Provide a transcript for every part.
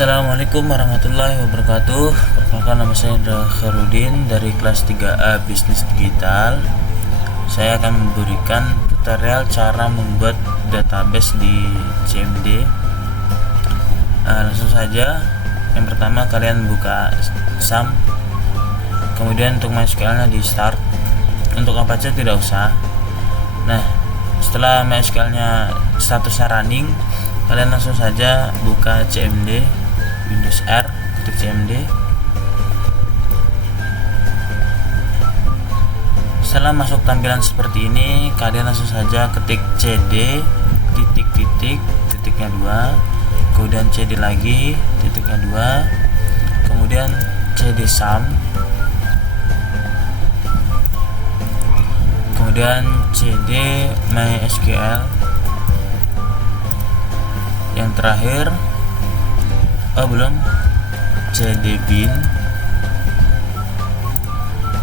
Assalamualaikum warahmatullahi wabarakatuh. Perkenalkan, nama saya Indra Khairudin dari kelas 3A Bisnis Digital. Saya akan memberikan tutorial cara membuat database di CMD. Langsung saja. Yang pertama, kalian buka SAM. Kemudian untuk MySQL-nya di start. Untuk Apache tidak usah. Nah, setelah MySQL-nya statusnya running, kalian langsung saja buka CMD, Windows R, ketik CMD. Setelah masuk tampilan seperti ini, kalian langsung saja ketik CD titiknya 2, kemudian CD lagi titiknya 2, kemudian CD SAM, kemudian CD MySQL, yang terakhir belum CD bin.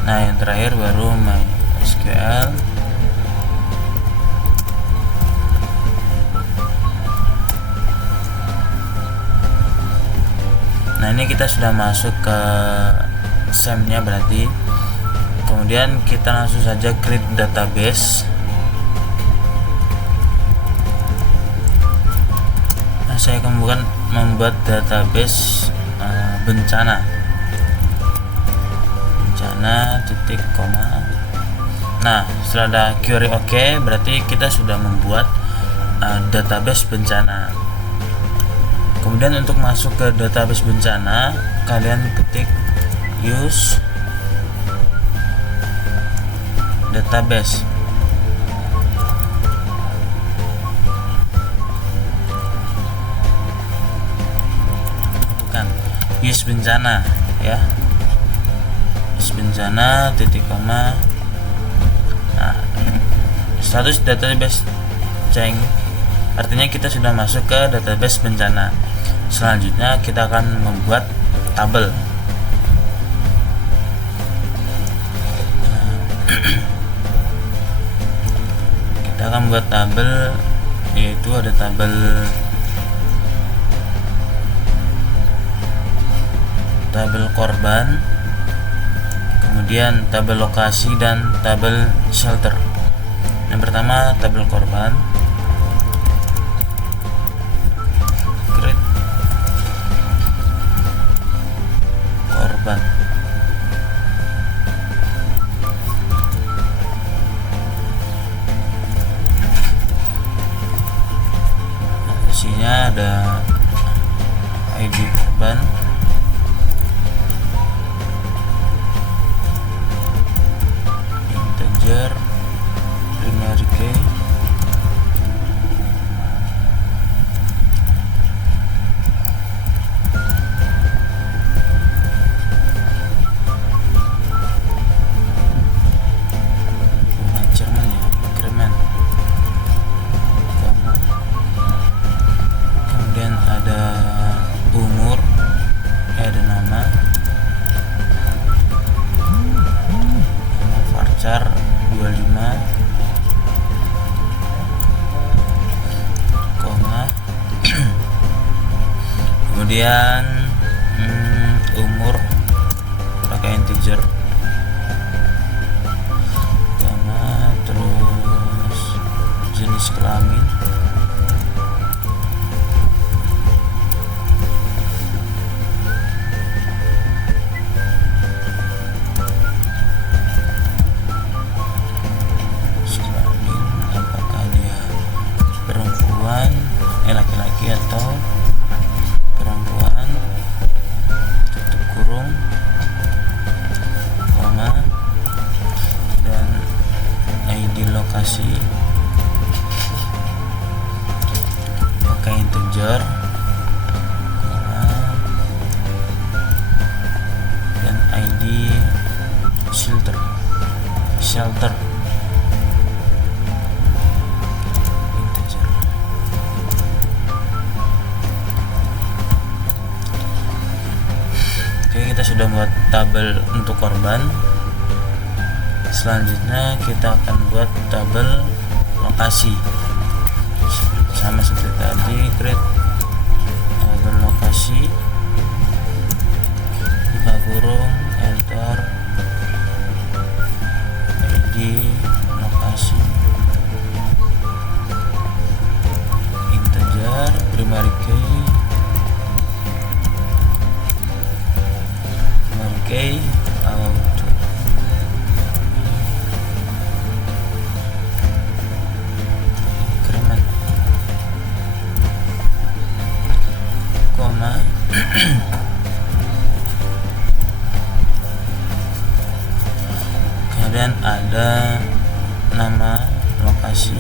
Nah, yang terakhir baru MySQL. Nah, ini kita sudah masuk ke SAM-nya berarti. Kemudian kita langsung saja create database. Saya akan membuat database bencana titik koma. Nah, setelah ada query OK, berarti kita sudah membuat database bencana. Kemudian untuk masuk ke database bencana, kalian ketik use database. Use bencana ya, use bencana titik koma. Nah, status database change, artinya kita sudah masuk ke database bencana. Selanjutnya kita akan membuat tabel. Kita akan membuat tabel, yaitu ada tabel korban, kemudian tabel lokasi, dan tabel shelter. Yang pertama, tabel korban. Create korban. Nah, isinya ada ID korban, primary key, increment, kemudian ada umur, ada nama varchar 25, kemudian umur pakai integer, terus jenis kelamin, apakah dia perempuan, laki-laki atau perempuan, tutup kurung, koma, dan ID lokasi pakai integer, koma, dan ID shelter integer. Oke, kita sudah buat tabel untuk korban. Selanjutnya kita akan buat tabel lokasi. Sama seperti tadi, create tabel lokasi. koma kemudian ada nama lokasi,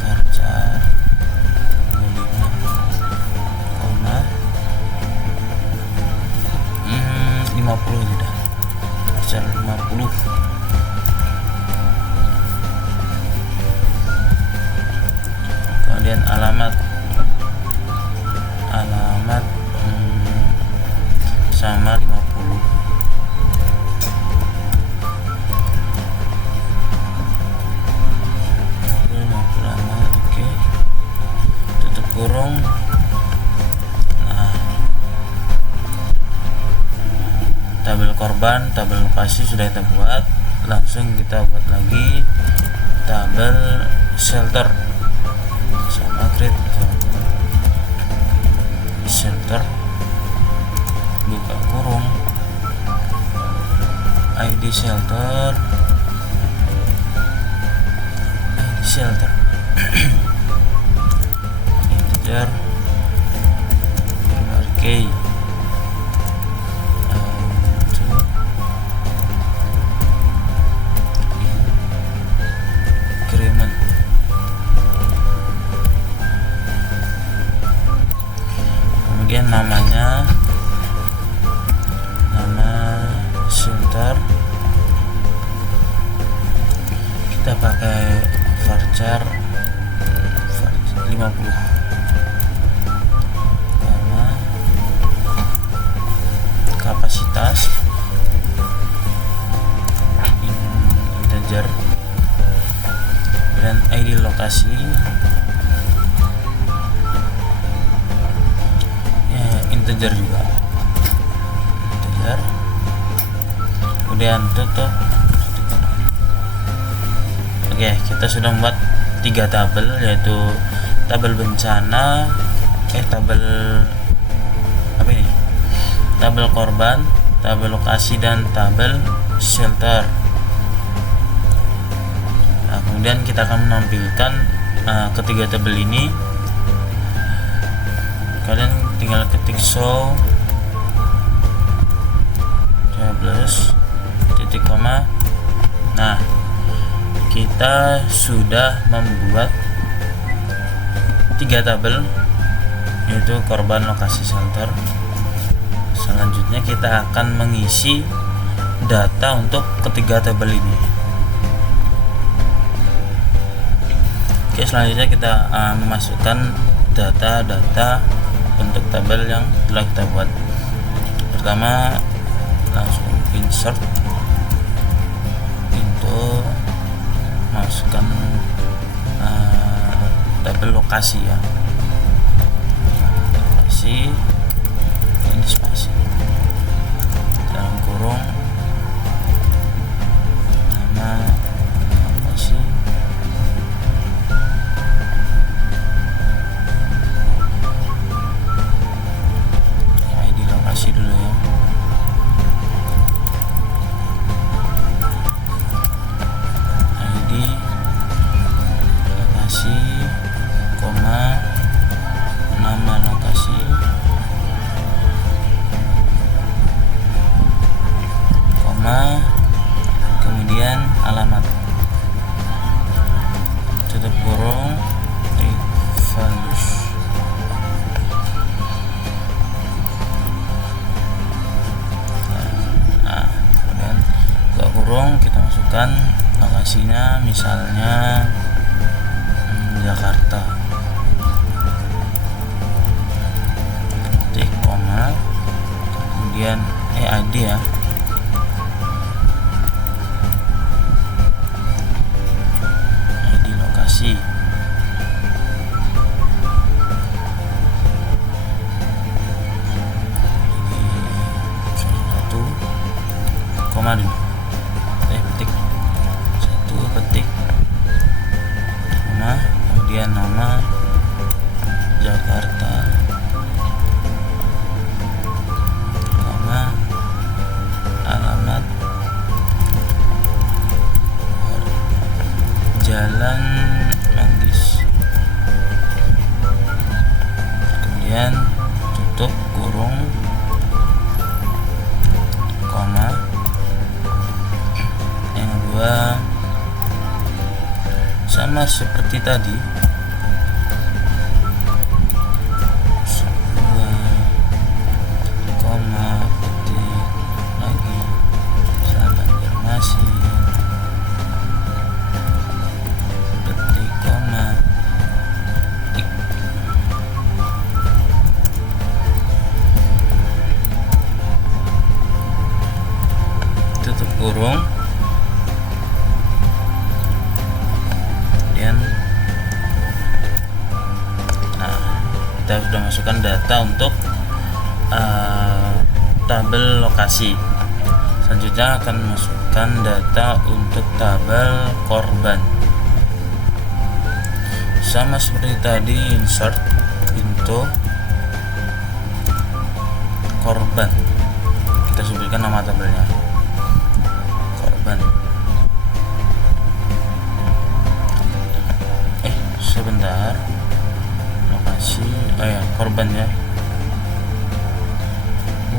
varchar 50 sudah, varchar 50. Kemudian alamat sama 50. Oke, tutup kurung. Nah, tabel korban, tabel lokasi sudah kita buat. Langsung kita buat lagi tabel shelter sama create shelter, buka kurung, ID shelter integer key increment. Kemudian nama shelter kita pakai varchar 50 karena kapasitas integer dan ID lokasi ya, integer juga, integer. Kemudian tutup. Oke, kita sudah membuat 3 tabel, yaitu tabel bencana, tabel korban, tabel lokasi, dan tabel shelter. Nah, kemudian kita akan menampilkan ketiga tabel ini. Kalian tinggal ketik show tables titik koma. Nah, kita sudah membuat 3 tabel, yaitu korban, lokasi, shelter. Selanjutnya kita akan mengisi data untuk ketiga tabel ini. Oke, selanjutnya kita memasukkan data-data untuk tabel yang telah kita buat. Pertama, langsung insert into, masukkan tabel lokasi ya, lokasi, ini spasi dalam kurung nama lokasi, ID lokasi dulu ya. Nama lokasi, kemudian alamat, tutup kurung, values. Nah, kemudian buka kurung, kita masukkan lokasinya, misalnya Jakarta, titik koma, kemudian ID ya, ID lokasi, satu koma dulu, petik 1 petik koma, kemudian nama Jakarta, koma, 2 sama seperti tadi. 2 koma ketik lagi sahabat masih ketik koma ketik tutup kurung. Kita sudah masukkan data untuk tabel lokasi. Selanjutnya akan masukkan data untuk tabel korban. Sama seperti tadi, insert into korban. Kita sebutkan nama tabelnya korban. Sebentar, lokasi korban ya.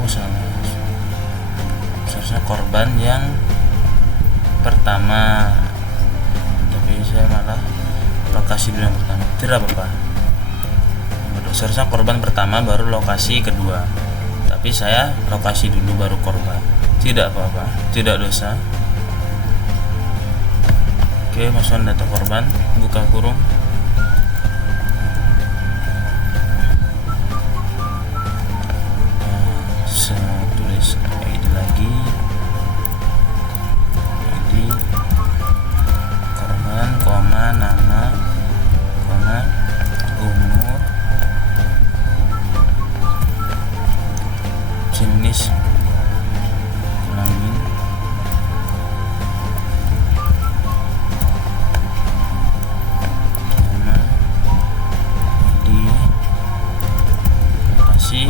Salah, seharusnya korban yang pertama, tapi saya malah lokasi dulu yang pertama. Tidak apa-apa, seharusnya korban pertama baru lokasi kedua, tapi saya lokasi dulu baru korban. Tidak apa-apa, tidak dosa. Oke, masukkan data korban, buka kurung. Tulis ID lagi, ID korban, koma nama, koma umur, jenis kelamin, koma ID lokasi,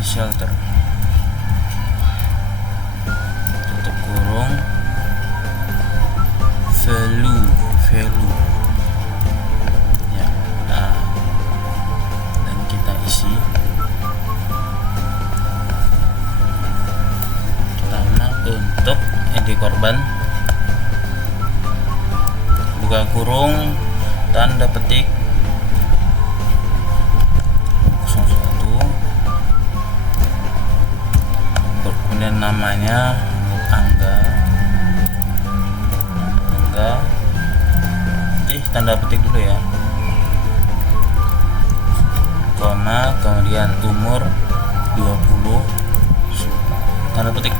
shelter, tutup kurung, value ya. Dan kita isi pertama untuk ID korban, buka kurung, tanda petik 01, kemudian namanya Angga, tanda petik dulu ya, koma, kemudian umur 20, tanda petik.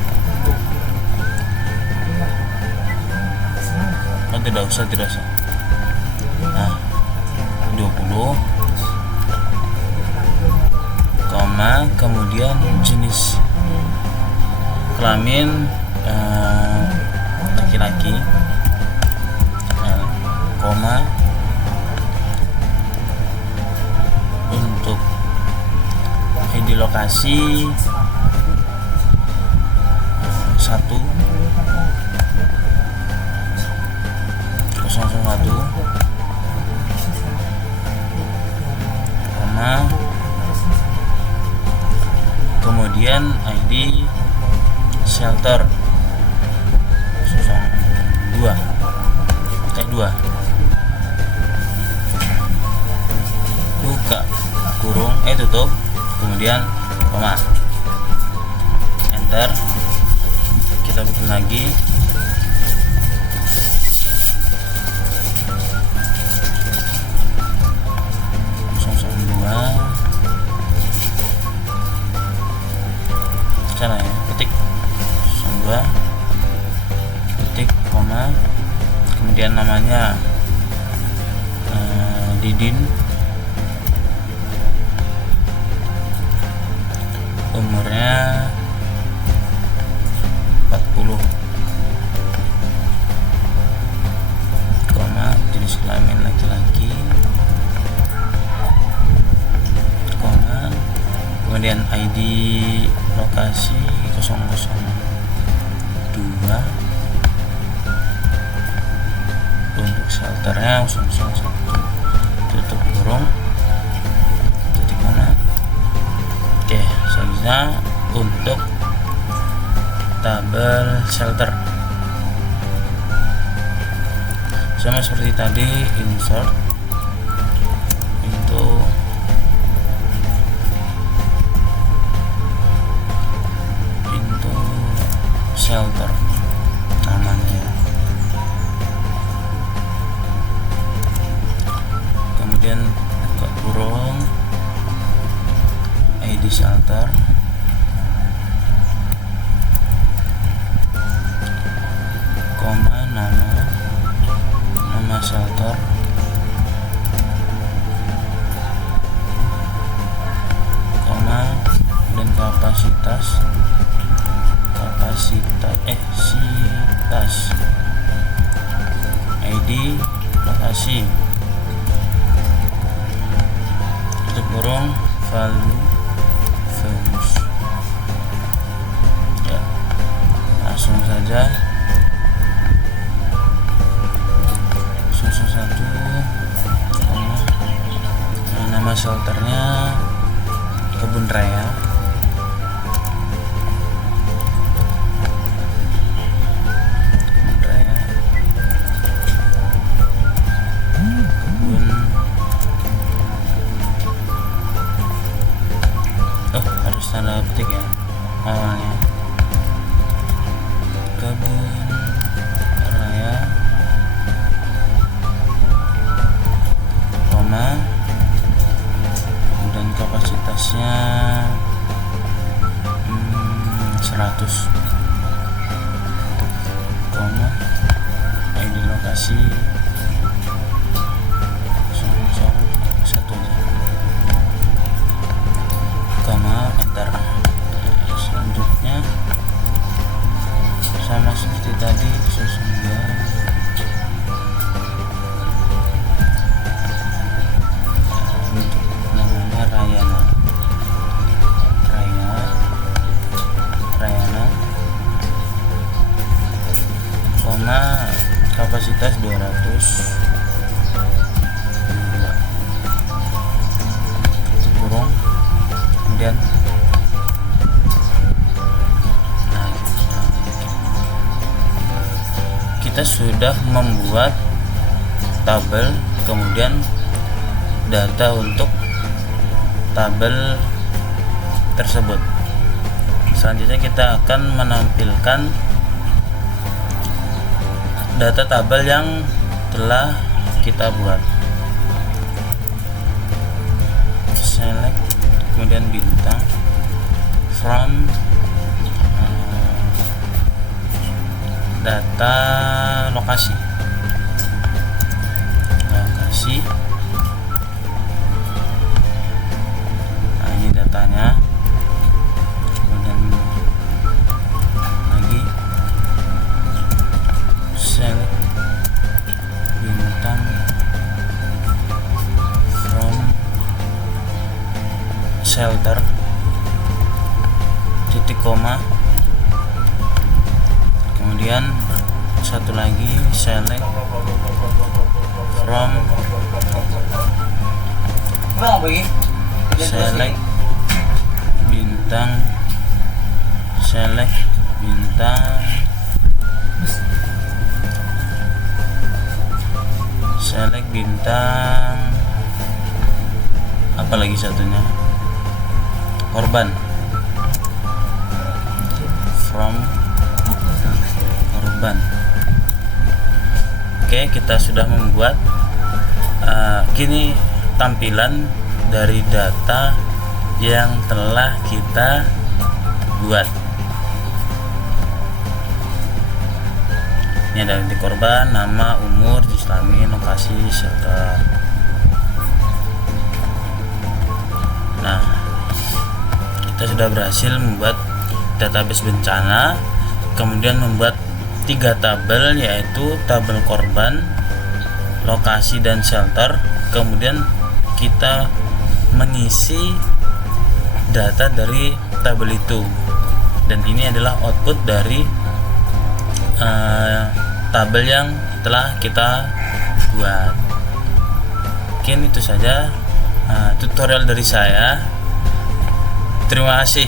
Tidak usah. Nah, 20, koma, kemudian jenis kelamin laki-laki, koma, untuk ID lokasi 1 001, koma, kemudian ID shelter 02, buka kurung, tutup, kemudian koma, enter. Kita bikin lagi, sana ya, ketik 02, ketik koma, kemudian namanya Didin, umurnya 40, koma, jenis kelamin laki-laki, koma, kemudian ID lokasi 002, untuk shelternya 001, tutup kurung, titik mana. Oke, selanjutnya untuk tabel shelter. Sama seperti tadi, insert into shelter namanya. Kemudian buka kurung ID shelter, koma nama shelter, koma, dan kapasitas ID lokasi, tutup kurung, values. Ya, langsung saja susun satu, nama shelternya Kebun Raya. Tanda petik ya awalnya, Kebun Raya, koma, dan kapasitasnya 100, koma, ID lokasi 1 aja, koma, enter. Selanjutnya sama seperti tadi, susun dia untuk namanya Rayana, koma, kapasitas 200, kurung, kemudian kita sudah membuat tabel, kemudian data untuk tabel tersebut. Selanjutnya kita akan menampilkan data tabel yang telah kita buat. Select, kemudian bintang, from data lokasi, nah ini datanya. Kemudian lagi select bintang, from shelter, titik koma, kemudian satu lagi select from select bintang, apa lagi satunya, korban, from korban. Oke, kita sudah membuat kini tampilan dari data yang telah kita buat. Ini ada inti korban, nama, umur, jenis kelamin, lokasi, shelter. Nah, kita sudah berhasil membuat database bencana, kemudian membuat 3 tabel, yaitu tabel korban, lokasi, dan shelter. Kemudian kita mengisi data dari tabel itu, dan ini adalah output dari tabel yang telah kita buat. Mungkin itu saja tutorial dari saya. Terima kasih.